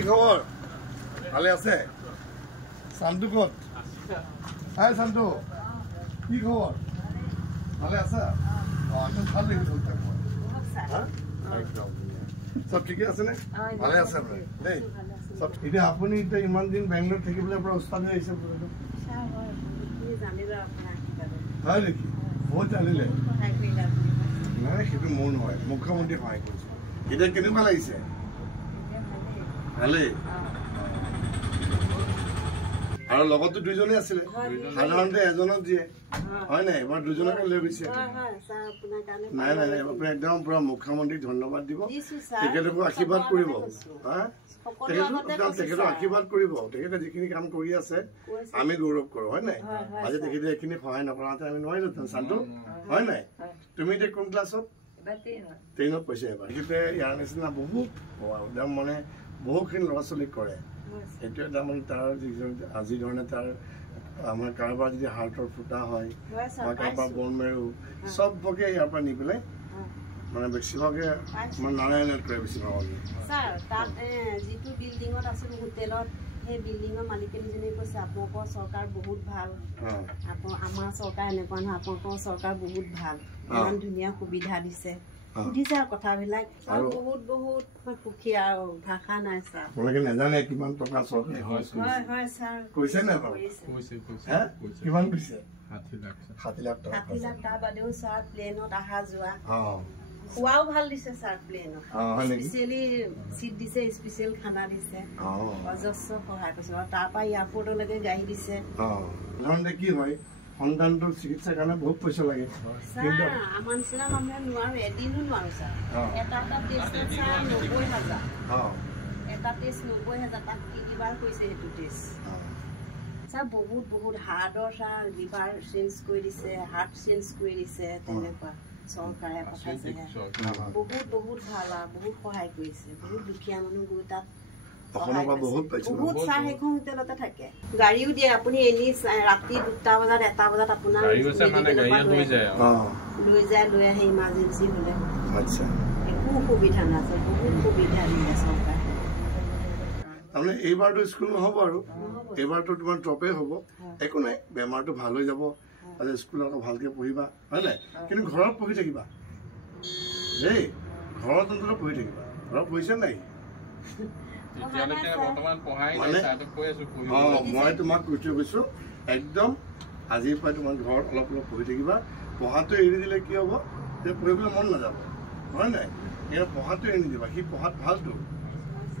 কি খবৰ ভালে আছে শান্তু ক'ত হাই শান্তু কি খবৰ ভালে আছা একদম ভাল লাগিছে সব ঠিকে আছে নে ভালে আছে আপুনি দেই সব এতিয়া আপুনি এতিয়া ইমান দিন বেংগলোৰ থাকিবলৈ পৰা উস্তাদ হৈ আহিছে হয় নেকি বহুত জানিলে নাই সেইটো মোৰ নহয় মুখ্যমন্ত্ৰী সহায় কৰিছে এতিয়া কেনেকুৱা লাগিছে ভালেই আৰু লগতো দুইজনে আছিলে সাধাৰণতে এজনক দিয়ে হয় নাই এবাৰ দুজনকে লৈ গৈছে নাই নাই নাই আপুনি একদম পুৰা মুখ্যমন্ত্ৰীক ধন্যবাদ দিব তেখেতকো আশীৰ্বাদ কৰিব তেখেতক আশীৰ্বাদ কৰিব তেখেতে যিখিনি কাম কৰি আছে আমি গৌৰৱ কৰো হয় নাই আজি তেখেতে এইখিনি সহায় নকৰাতে আমি নোৱাৰিলো শান্তু হয় নাই তুমি এতিয়া কোন ক্লাছত 10ত পইছে এবাৰ তেখেতে ইয়াৰ নিচিনা বহুত একদম মানে বহুখিনি ল'ৰা ছোৱালীক কৰে এইটো এটা মানে তাৰ আজি ধৰণে তাৰ আমাৰ কাৰোবাৰ যদি হাৰ্টৰ ফুটা হয় বা কাৰোবাৰ বন মেৰু চবকে ইয়াৰ পৰা নি পেলাই মানে বেছিভাগে মানে নাৰায়ণত কৰে বেছিভাগে ছাৰ তাত যিটো বিল্ডিঙত আছিল হোটেলত সেই বিল্ডিঙৰ মালিকনীজনীয়ে কৈছে আপোনালোকৰ চৰকাৰ বহুত ভাল আমাৰ চৰকাৰ এনেকুৱা নহয় আপোনালোকৰ চৰকাৰ বহুত ভাল ইমান ধুনীয়া সুবিধা দিছে সুধিছে আৰু কথাবিলাক আৰু বহুত বহুত সুখী আৰু ভাষা নাই ছাৰ আপোনালোকে নাজানে কিমান টকা চৰকাৰে হয় হয় ছাৰ কৈছে নে কিমান কৈছে 60 লাখ টকা তাৰ বাদেও ছাৰ প্লেনত অহা যোৱা খোৱাও ভাল দিছে ছাৰ প্লেনত স্পেচিয়েলি চিট দিছে স্পেচিয়েল খানা দিছে অজস্ৰ সহায় কৰিছে আৰু তাৰ পৰা এয়াৰপৰ্টলৈকে গাড়ী দিছে সাধাৰণতে কি হয় সন্তানটোৰ চিকিৎসাৰ কাৰণে বহুত পইচা লাগে আমাৰ নিচিনা মানুহে নোৱাৰো এদিনো নোৱাৰো ছাৰ এটা টেষ্টত ছাৰ 90,000 এটা টেষ্ট 90,000 তাক তিনিবাৰ কৰিছে সেইটো টেষ্ট ছাৰ বহুত বহুত হাৰ্টৰ ছাৰ লিভাৰ চেঞ্জ কৰি দিছে হাৰ্ট চেঞ্জ কৰি দিছে তেনেকুৱা চৰকাৰে পঠাইছে বহুত বহুত ভাল আৰু বহুত সহায় কৰিছে বহুত দুখীয়া মানুহ গৈ তাত বহুত ছাৰ সেইখন হোটেলতে থাকে গাড়ীও দিয়ে আপুনি এনি ৰাতি 2টা বজাত 1টা বজাত আপোনাৰ লৈ যায় লৈ আহে ইমাৰ্জেঞ্চি হলে একো সুবিধা নাছে বহুত সুবিধা দিছে চৰকাৰে তাৰমানে এইবাৰতো স্কুল নহ'ব আৰু এইবাৰতো তোমাৰ টপে হ'ব একো নাই বেমাৰটো ভাল হৈ যাব আৰু স্কুলত আকৌ ভালকে পঢ়িবা হয় নাই কিন্তু ঘৰত পঢ়ি থাকিবা দেই ঘৰত অন্তত পঢ়ি থাকিবা ঘৰত পঢ়িছে নাই মই তোমাক কৈ থৈ গৈছো একদম আজিৰ পৰা তোমাৰ ঘৰত অলপ অলপ পঢ়ি থাকিবা পঢ়াটো এৰি দিলে কি হ'ব যে পঢ়িবলৈ মন নাযাব হয় নাই পঢ়াটো এৰি নিদিবা সি পঢ়াত ভালটো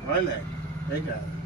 হয় নাই সেইকাৰণে